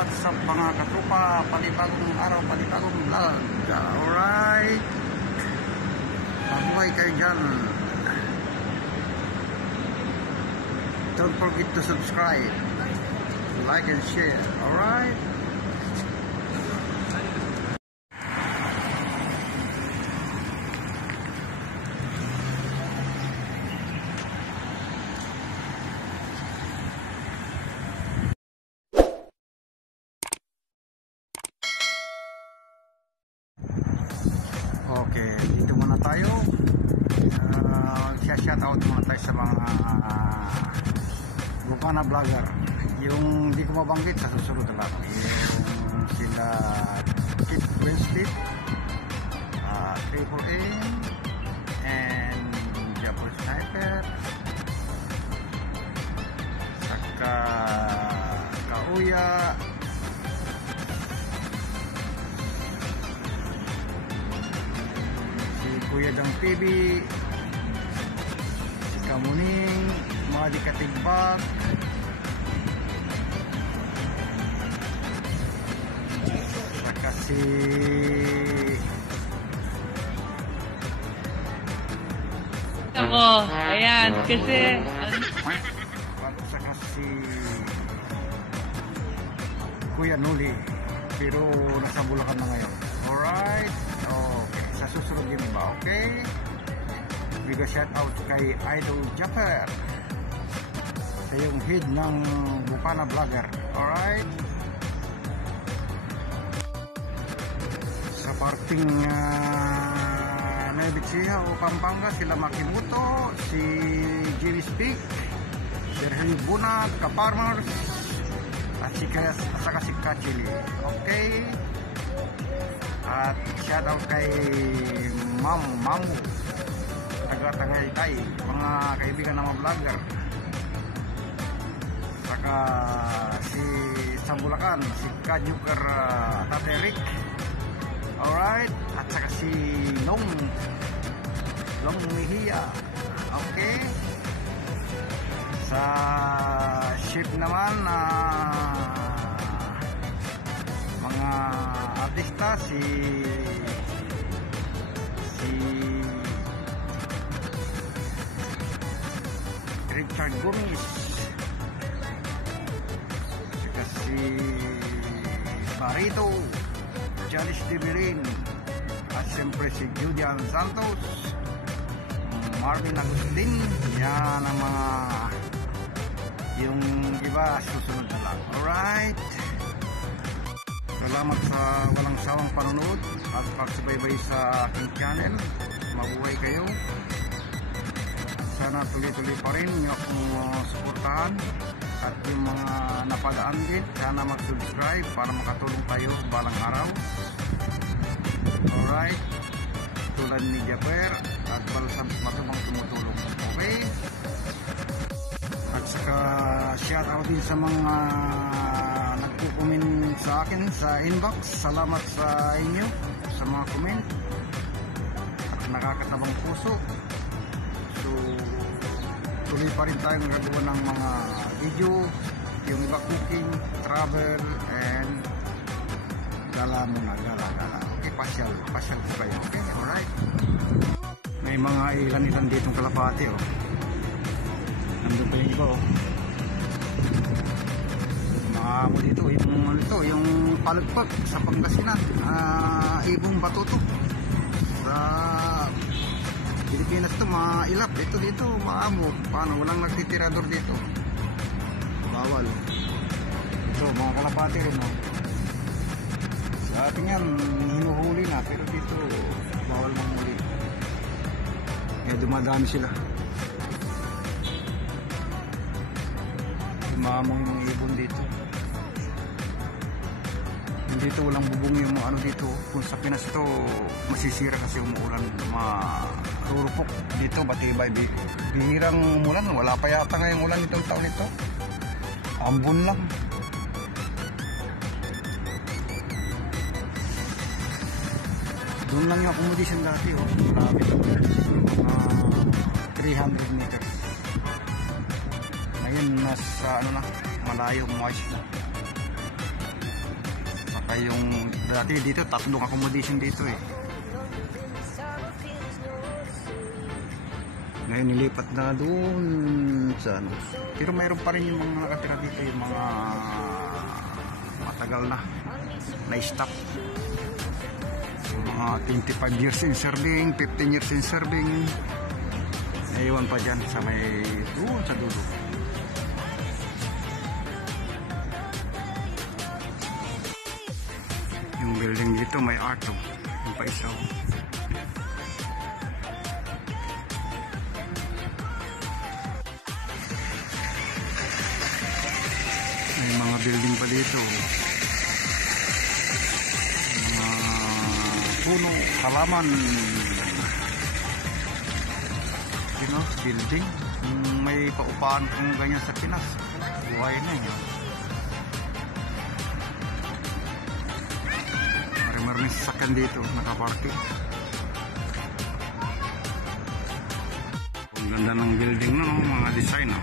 What's up mga katrupa? Panibagong araw, panibagong vlog. Alright, mabuhay kayo dyan. Don't forget to subscribe, like and share. Alright. Okay, dito muna tayo. Shoutout muna tayo sa mga Bukana vlogger. Yung hindi ko mabanggit sa susunod na lang. Yung sila Kit Winslet, Triple A, and Japon Sniper, saka Kauya, Kuya Dang TV, si Kamuning, mga Dikatigbag, saka si ako, ayan, kasi saka si Kuya Nuli, pero nasa Bulacan na ngayon. Alright, okay, sa susunod din ba? Okay, big shout out kay Idol Japper, sa yung head ng Bukana vlogger. Alright, sa parting Nueva Ecija o Pampanga, sila Makimuto, si Jimmy Speak, Derhel Bunag, Kaparmers, at saka si Kachili. Okay, at shoutout kay Mamu, taga-Tagaytay, mga kaibigan ng mga vlogger. Saka si Sambulakan, si Kajuker, Tate Rick. Alright, at saka si Long Mejia. Okay, sa ship naman mga artista, si Richard Gomez, saka si Barito, Janice Tibirin, at siyempre si Julian Santos, Marvin Agustin. Yan ang mga yung iba susunod na lang. Alright, salamat sa walang sawang panonood at pagsubaybay sa aking channel. Mabuhay kayo. Sana tuloy-tuloy pa rin nyo akong suportahan. At yung mga napadaan din, sana mag-subscribe para makatulong tayo balang araw. Alright, tulad ni Japper at Balsam Matubang tumutulong. Okay, at saka shoutout din sa mga nagkukumin sa akin sa inbox. Salamat sa inyo sa mga comment at nakakatabang puso. So tuloy pa rin tayong gagawa ng mga video, yung iba cooking, travel, and gala muna, gala. Okay, pasyal po kayo. Okay, alright. May mga ilan ditong kalapati, oh. Nandun pa yung iba, oh. Maamo dito, yung ano ito, yung palagpag sa Pangasinan, Ibong Batuto. Sa Pilipinas to, mailap. Ito dito, maamo. Paano? Walang nagtitirador dito. Bawal. Ito, mga kalapati rin, oh. Sa atin yan, hinuhuli na. Pero dito, bawal manghuli. Kaya dumadami sila. Maamong yung ibon dito. Dito walang bubong yung ano dito. Kung sa Pinas ito, masisira kasi umuulan. Marurupok dito, batibay. Bihirang umulan. Wala pa yata ngayong ulan itong taon ito. Ambon lang. Doon lang yung accommodation dati, oh. Marami ito. 300 meters. Ngayon nasa ano na, malayo, march na. Saka yung dati dito, tatlong accommodation dito eh. Ngayon nilipat na doon sa ano. Pero mayroon pa rin yung mga nakatira dito, yung mga matagal na stop. Mga 25 years in serving, 15 years in serving. Naiwan pa dyan sa may doon sa dulo. Yung building dito may art oh. Yung pa isa oh. May mga building pa dito. Mga puno, halaman. You know, building. May paupahan kung ganyan sa Pinas. Buhay na yun. Maraming sasakyan dito, nakaparking. Ang ganda ng building no, mga design no.